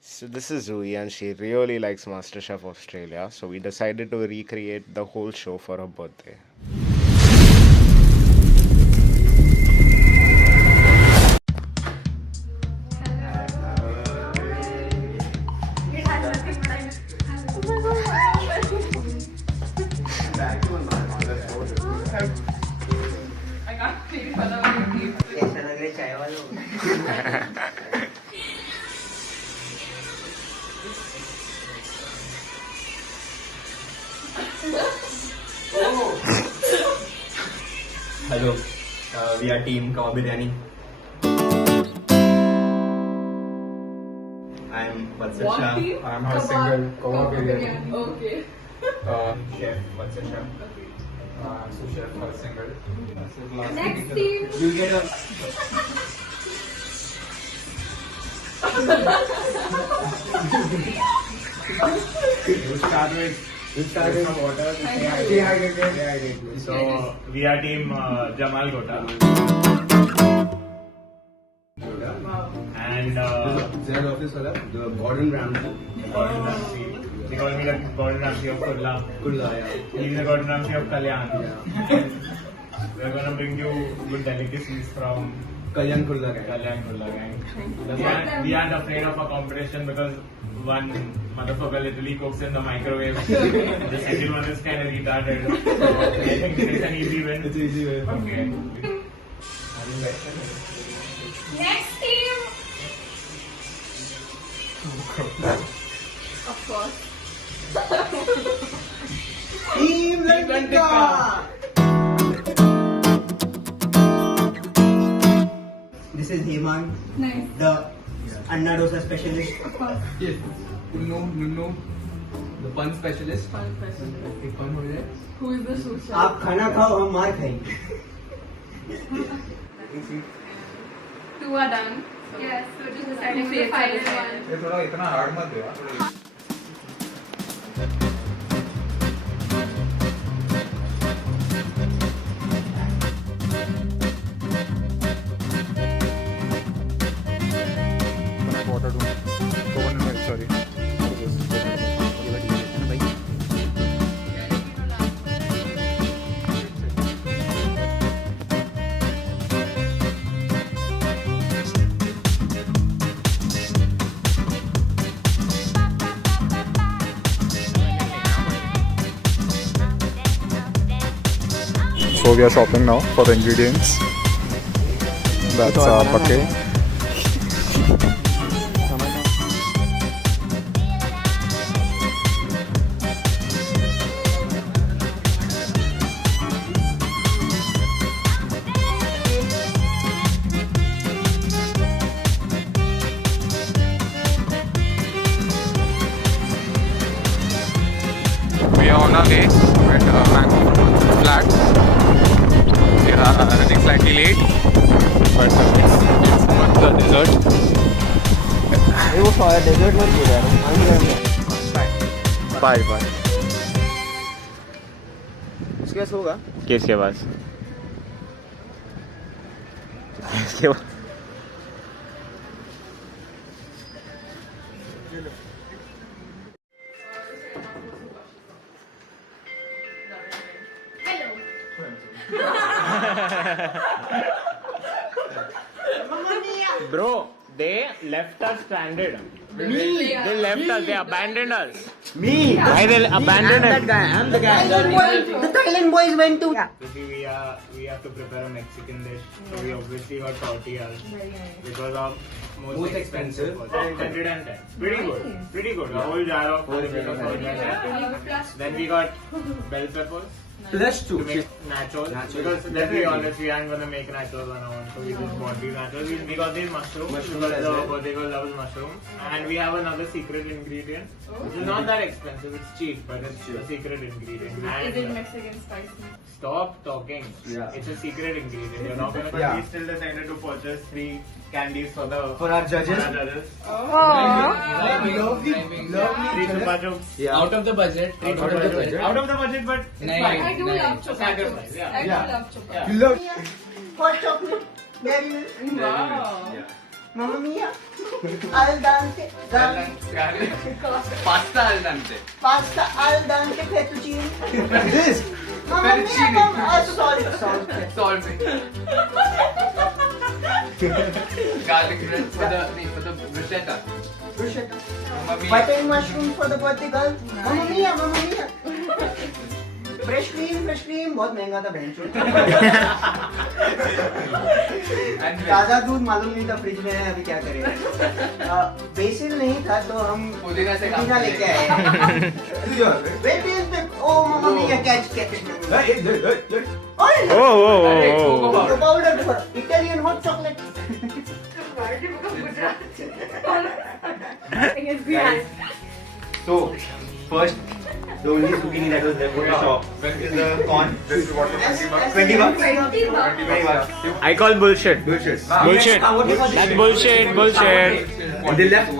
So this is Zui and she really likes MasterChef Australia. So we decided to recreate the whole show for her birthday. I can't take fun of you. कैसा लग रहा है चाय वालों? Hello, we are team Kawa Biryani. I am Vatsal What Shah. team? I'm her single Kawa Biryani. Okay. Chef, Vatsal Shah. I'm sous chef, her single. This is last Next team. You get a You start with some water. Dehydrated. So we are team Jamal Gota Wow. and Z office wala, the Gordon Ramsay. Gordon Ramsay. They call me the Gordon Ramsay of Kurla. Kulla, yeah. He's the Gordon Ramsay of Kalyan. Yeah. We're gonna bring you good delicacies from Kalyan Kulla guy. Kalyan Kurla gang. We aren't afraid of a competition because one motherfucker literally cooks in the microwave. The second one is kind of retarded. I think it's an easy win. It's easy way. Okay. Next team. Of course. Team Lantika! This is Heman, Nice. the Anna Dosa specialist. Of course. Yes. Nunu, the fun specialist. Fun question. एक fun हो जाए. Who is the sous chef? आप खाना खाओ हम मार खाएंगे. Two are done. So Yes, so just two deciding the fates are final decided. one. ये थोड़ा इतना hard मत दो यार. Water do. Coconut milk, sorry. So we are shopping now for the ingredients. That's our bucket. We are on our way at Mango Flats. We are running slightly late, but it's worth the dessert. वो for desert मत बोल यार. Bye bye. उसके पास होगा. किसके पास? किसके पास? Bro, they left us stranded. They left us. They abandoned us. Me! Why they abandoned us? I'm the guy. The Thailand boys went to. We have to prepare a Mexican dish. So we obviously got tortillas Very nice. because of Most expensive. 110. Pretty good. Pretty good. A whole jar of tortillas. Really good plus. Then we got bell peppers Plus to two. make nachos. Because let's be honest, we aren't gonna make nachos on our own. So we just bought these nachos. We got these mushrooms Mushrooms because as the well. birthday girl loves mushrooms. And we have another secret ingredient. Which is not that expensive. It's cheap, but it's a secret ingredient. Is it And Mexican spicy? stop talking. Yeah. It's a secret ingredient. You're not gonna. But Yeah. we still decided to purchase 3 candies for the For our judges. Oh. Lovely. Three chupa chups. Yeah. Out of the budget. Three Out of chupa the chups. budget. Out of the budget, but it's Nice. fine. I do love chupa Sacrifice, chups. yeah. I do Yeah. love chupa. Yeah. You love hot chocolate. Very Wow. Mamma mia. Al dente. Pasta al dente. Pasta al dente fettuccine. This. Mamma mia. Fettuccine. Mamma. Sorry. Solve it. Garlic bread for the bruschetta. Bruschetta. Mamma mia. Piping mushroom for the birthday girl. Mamma mia. Mamma mia. Fresh cream. बहुत महंगा था बेंचो. ताज़ा दूध मालूम नहीं था fridge में है अभी क्या करें. बेसिल नहीं था तो हम पुदीना से पुदीना लेके आए. Wait. Oh mamma mia, catch. Oh, oh, oh, oh. Cocoa powder for Italian hot chocolate. So first, the only zucchini that was left in the shop is the corn. This is what the 20 bucks. 20 bucks. 20 bucks. I call bullshit. Bullshit. Bullshit. That's bullshit. Bullshit. They left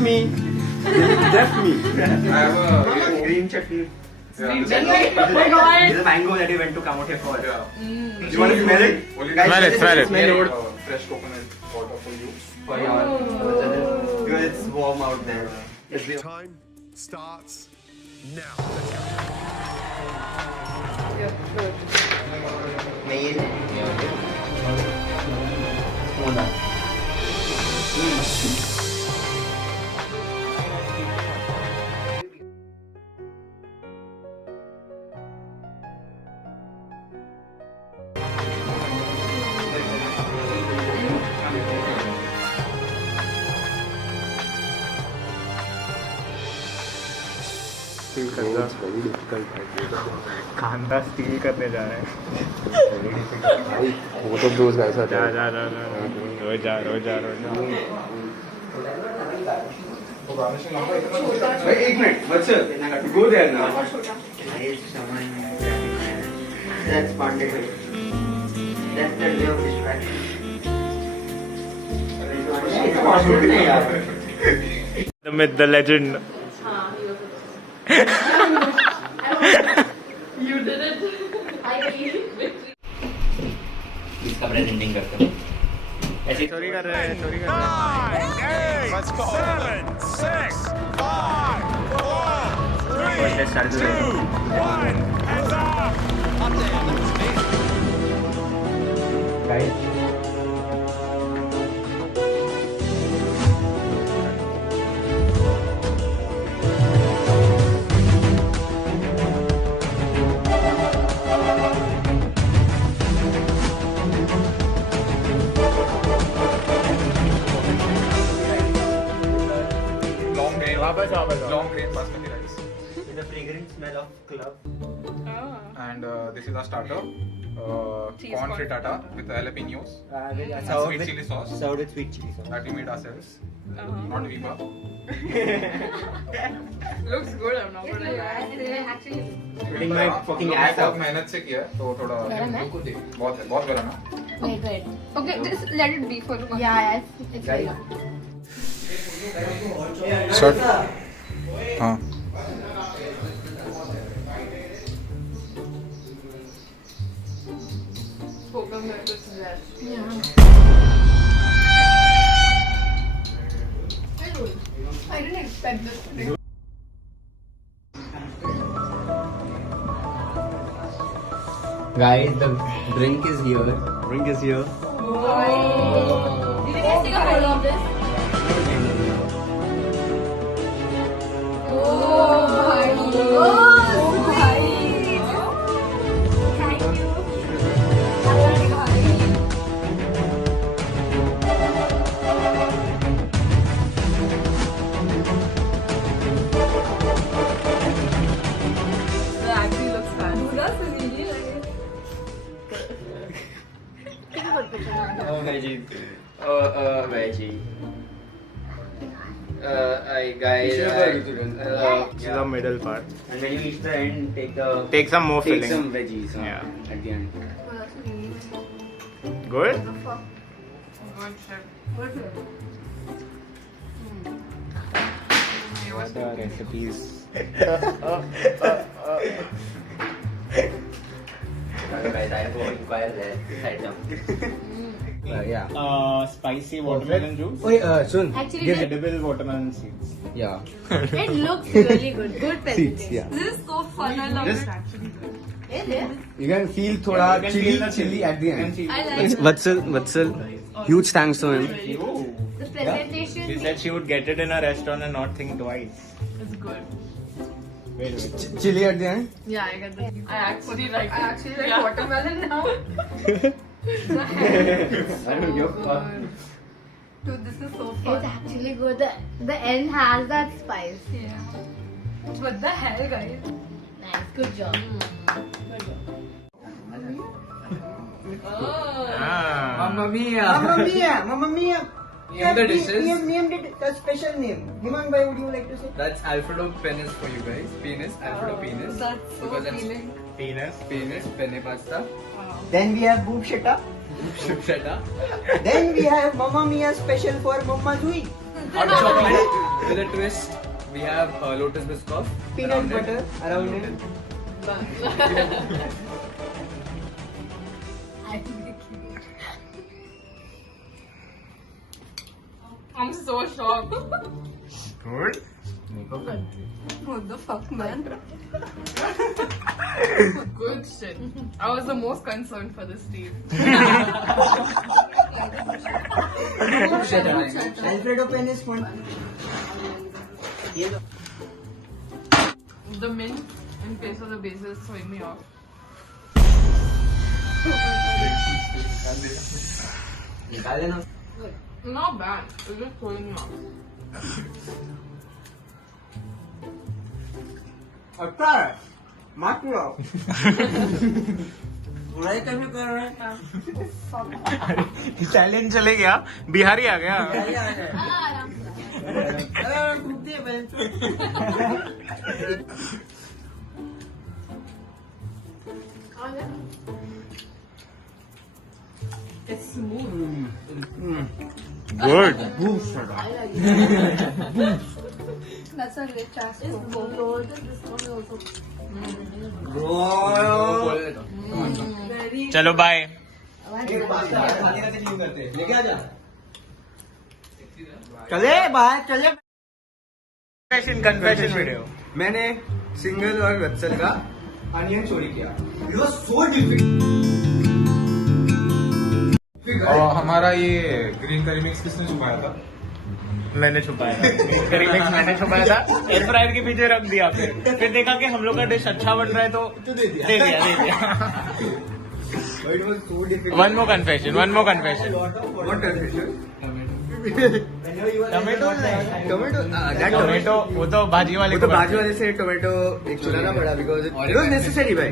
me. I have a Green chutney. Yeah, This this is is- this is mango that we went to Kamote for. Yeah. You want to smell it? Only Guys, Smell it, smell it. Smell it. fresh coconut water for you. For your, because it's warm out there. Time starts now. Mail. कांदा steel करने जा रहे हैं. both of those guys are जा there. जा जा जा. रोज जा. Wait, एक minute. Vatsal, go there now. That's Pandey. That's the way of distraction. The myth, the legend. You did it. I did. इसका प्रेजेंटिंग करते हैं. ऐसे चोरी कर रहे हैं. 9, 8, 7, 6, 5, 4, 3, 2, 1, hands up! guys. Long grain basmati rice. With the fragrant smell of clove. And this is our starter. Cheese Corn corn. frittata with jalapenos. Served Sweet with chili sauce. Served with sweet chili sauce. That we made ourselves. Not Viva. Looks good, I'm not gonna lie. Actually, Putting my fucking ass बहुत out. मेहनत से किया है, तो थोड़ा बहुत गरम है. Wait. okay, just let it be for one. Yeah, it's very good. Start. हाँ. Spoken like this is best. Very good. I didn't expect this to be. Guys, the drink is here. Drink is here. Did you guys take a photo of this? Oh, bhai. Thank you. That actually looks fun. Veggie. Veggie. Guys. This is the middle part. And when you reach the end, Take some more take filling. some veggies. Yeah. At the end. Good? Good shit. What are recipes? Guys, I have to inquire there. Side down. Yeah. Spicy watermelon juice. Wait, Sun. Actually, Give this- it. Edible watermelon seeds. Yeah. It looks really good. Good presentation. Yeah. This is so fun. I love Just- it actually. You can feel thoda You can feel the chili at the You can end. feel I the- like Vatsal, huge thanks to him. the presentation. She said she would get it in a restaurant and not think twice. It's good. Wait. Chili at the end. Yeah, I get that. I actually like watermelon now. The hell? Dude, this is so It's fun. actually good. The end has that spice. Yeah. What the hell, guys? Nice. Good job. Ah. Mamma mia. Mamma mia! Mamma mia! Name the dishes. We have named it a special name. Himang bhai, would you like to say? That's Alfredo penis for you guys. Penis, Alfredo penis. That's so Because that's appealing. Penis. penis, penne pasta, Then we have Boob Shetta. shutta, Then we have Mamma Mia special for Mamma Zui. hot chocolate with a twist. We have lotus biscoff, Peanut around it. butter around it. I'm so shocked. Good. What the fuck, man? Good shit. I was the most concerned for this team. Alfredo pen is fun. The mint in place of the basil is throwing me off. Not bad. It's just throwing me off. अच्छा है मत लो बुराई कैसे कर रहे हैं Italian चले गया बिहारी आ गया It's smooth. Good That's a rich ass cocoa. This one also. Very. चलो बाय लेके आजा. चले बाहर चले कन्फेशन वीडियो मैंने सिंगल और वत्सल का अनियन चोरी किया. It was so difficult. और हमारा ये ग्रीन करी मिक्स किसने छुपाया था? मैंने छुपाया करी मिक्स मैंने छुपाया था एयर फ्रायर के पीछे रख दिया फिर देखा कि हम लोग का डिश अच्छा बन रहा है तो दे दिया But it was so difficult. One more confession What confession? Tomato Tomato. That tomato वो तो भाजी वाले वो तो बाजू वाले से टोमेटो एक चुराना पड़ा because it was necessary भाई.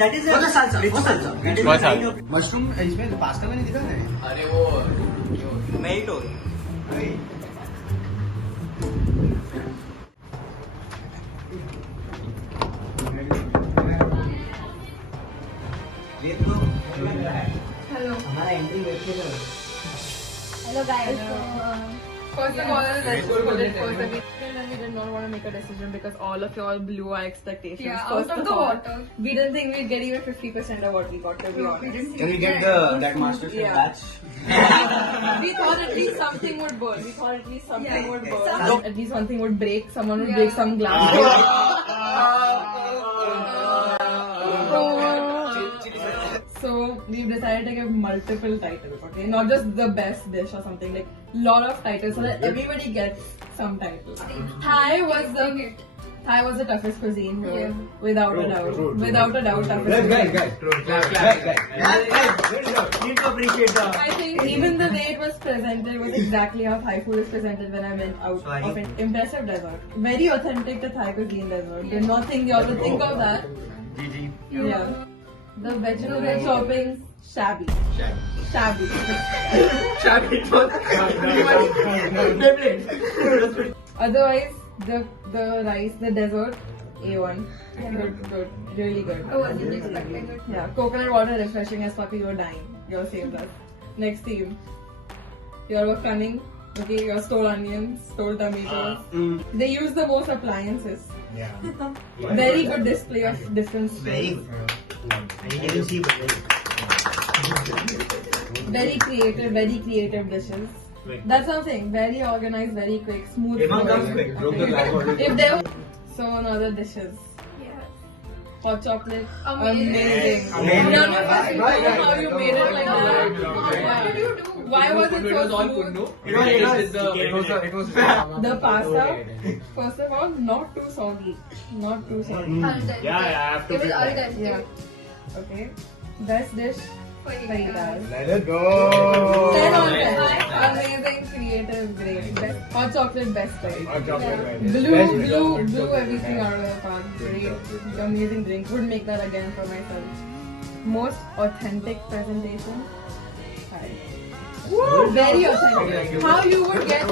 that is a salsa that is बहुत साल मशरूम इसमें पास्ता में नहीं दिखा है. अरे वो नहीं तो Hello. हमारा entry wait Hello guys. First of all, let's put it first. We did not want to make a decision because all of y'all blew our expectations. Yeah, First out of of the all, water. we didn't think we'd get even 50% of what we got, to be honest. Can we get that MasterChef Yeah. batch? We thought at least something would burn. We thought at least something Yeah. would burn. At least one thing would break. Someone would break some glass. So we've decided to give multiple titles, okay? Not just the best dish or something, like lot of titles so that everybody gets some titles. Thai was the toughest cuisine here, Yeah. without a doubt. Without a doubt, toughest Guys, cuisine. need to appreciate the I think even the way it was presented was exactly how Thai food is presented when I went out of it. Impressive dessert. Very authentic to Thai cuisine dessert. Did not think y'all would think of that. Yeah. The vegetable chopping, shabby. Shabby. Otherwise, the rice, the dessert, A1. Good. Really good. I wasn't expecting it. Yeah, coconut water refreshing as fuck. You were dying. You all saved us. Next team. You all were cunning. Okay, you all stole onions, stole tomatoes. They used the most appliances. yeah Very good display of different skills. very good I didn't see but very very creative dishes. That's what I'm saying. Very organized, very quick, smooth. Everyone comes flowing. quick. Broke the glass. If there was so another dishes. Hot chocolate, amazing. Amazing. None of us know Right. how you made it like that. What did you do? Why was it It was so all smooth? kundu. It was The pasta, first of all, not too soggy. Not too soggy. Al dente. Yeah, I have to It was pick al that. dente. Yeah. Okay. Best dish, fajitas. Let's go. 10 on 10. Amazing, creative, great. Best, hot chocolate, best price. Hot chocolate, right? Blew everything out of the park. Great, amazing drink. Would make that again for myself. Most authentic presentation. Thai. Very authentic. How you would get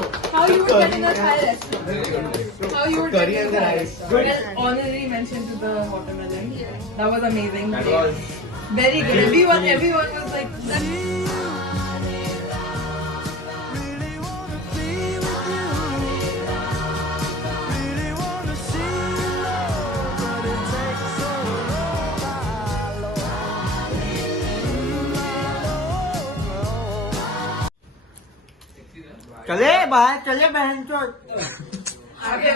in a Thai restaurant. How you would get in a Thai restaurant. And honorary mention to the watermelon. That was amazing. That Great. was Very good. Everyone was like. चले बाहर चले बहन चोद आगे